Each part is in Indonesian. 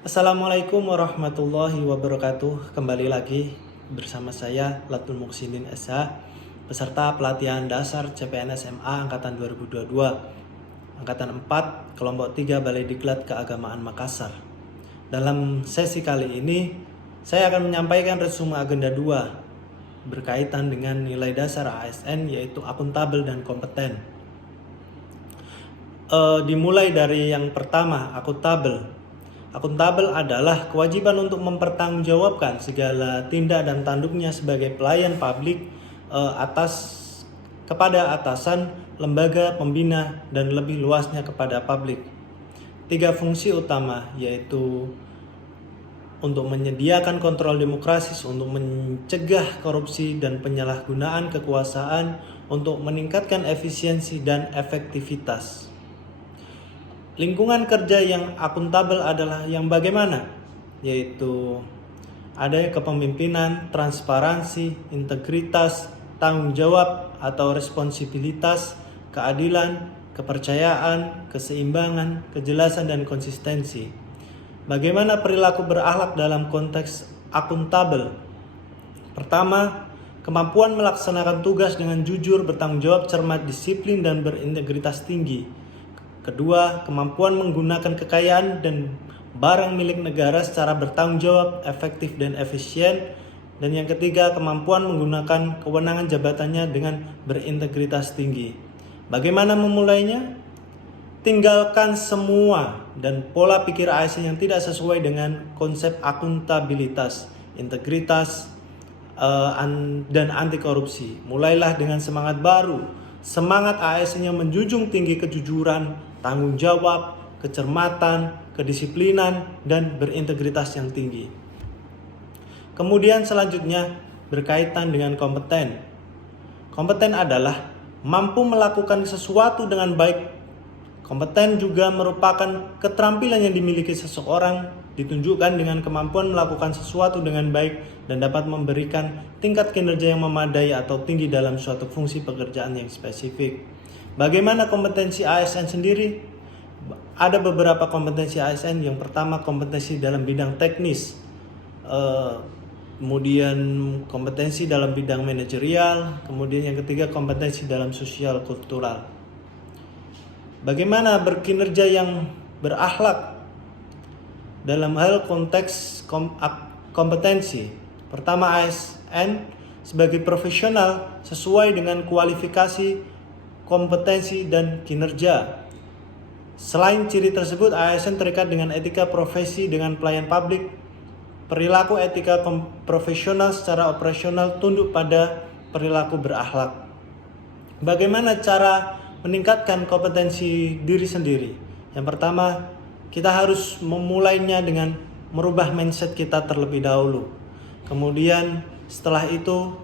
Assalamualaikum warahmatullahi wabarakatuh. Kembali lagi bersama saya Latul Muksinin SH, peserta pelatihan dasar CPNS MA angkatan 2022, angkatan 4, kelompok 3 Balai Diklat Keagamaan Makassar. Dalam sesi kali ini saya akan menyampaikan resume agenda 2 berkaitan dengan nilai dasar ASN, yaitu akuntabel dan kompeten. Dimulai dari yang pertama, akuntabel. Akuntabel adalah kewajiban untuk mempertanggungjawabkan segala tindak dan tanduknya sebagai pelayan publik kepada atasan, lembaga pembina, dan lebih luasnya kepada publik. 3 fungsi utama, yaitu untuk menyediakan kontrol demokrasis, untuk mencegah korupsi dan penyalahgunaan kekuasaan, untuk meningkatkan efisiensi dan efektivitas. Lingkungan kerja yang akuntabel adalah yang bagaimana? Yaitu adanya kepemimpinan, transparansi, integritas, tanggung jawab atau responsibilitas, keadilan, kepercayaan, keseimbangan, kejelasan, dan konsistensi. Bagaimana perilaku berakhlak dalam konteks akuntabel? Pertama, kemampuan melaksanakan tugas dengan jujur, bertanggung jawab, cermat, disiplin, dan berintegritas tinggi. Kedua, kemampuan menggunakan kekayaan dan barang milik negara secara bertanggung jawab, efektif, dan efisien. Dan yang ketiga, kemampuan menggunakan kewenangan jabatannya dengan berintegritas tinggi. Bagaimana memulainya? Tinggalkan semua dan pola pikir ASN yang tidak sesuai dengan konsep akuntabilitas, integritas, dan anti korupsi. Mulailah dengan semangat baru, semangat ASN yang menjunjung tinggi kejujuran, tanggung jawab, kecermatan, kedisiplinan, dan berintegritas yang tinggi. Kemudian selanjutnya berkaitan dengan kompeten. Kompeten adalah mampu melakukan sesuatu dengan baik. Kompeten juga merupakan keterampilan yang dimiliki seseorang, ditunjukkan dengan kemampuan melakukan sesuatu dengan baik dan dapat memberikan tingkat kinerja yang memadai atau tinggi dalam suatu fungsi pekerjaan yang spesifik. Bagaimana kompetensi ASN sendiri? Ada beberapa kompetensi ASN. Yang pertama, kompetensi dalam bidang teknis, kemudian kompetensi dalam bidang manajerial, kemudian yang ketiga kompetensi dalam sosial kultural. Bagaimana berkinerja yang berakhlak dalam hal konteks kompetensi? Pertama, ASN sebagai profesional sesuai dengan kualifikasi, kompetensi, dan kinerja. Selain ciri tersebut, ASN terikat dengan etika profesi dengan pelayan publik. Perilaku etika profesional secara operasional tunduk pada perilaku berakhlak. Bagaimana cara meningkatkan kompetensi diri sendiri? Yang pertama, kita harus memulainya dengan merubah mindset kita terlebih dahulu. Kemudian setelah itu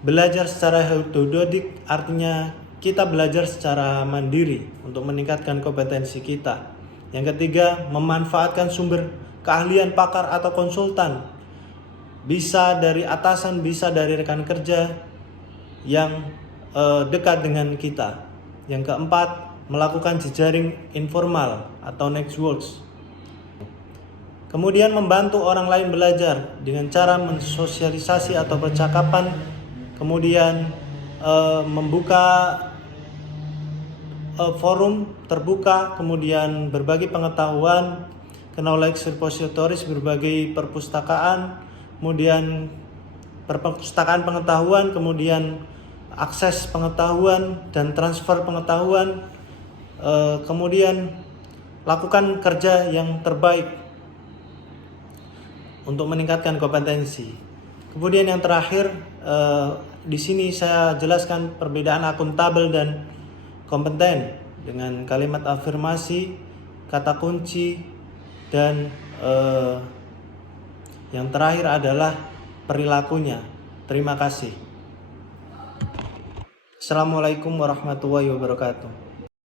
belajar secara autodidak, artinya kita belajar secara mandiri untuk meningkatkan kompetensi kita. Yang ketiga, memanfaatkan sumber keahlian pakar atau konsultan. Bisa dari atasan, bisa dari rekan kerja yang dekat dengan kita. Yang keempat, melakukan jejaring informal atau networks. Kemudian membantu orang lain belajar dengan cara mensosialisasi atau percakapan. Kemudian membuka forum terbuka, kemudian berbagi pengetahuan, knowledge repositories, berbagai perpustakaan, kemudian perpustakaan pengetahuan, kemudian akses pengetahuan dan transfer pengetahuan, kemudian lakukan kerja yang terbaik untuk meningkatkan kompetensi. Kemudian yang terakhir, di sini saya jelaskan perbedaan akuntabel dan kompeten dengan kalimat afirmasi, kata kunci, dan yang terakhir adalah perilakunya. Terima kasih. Assalamualaikum warahmatullahi wabarakatuh.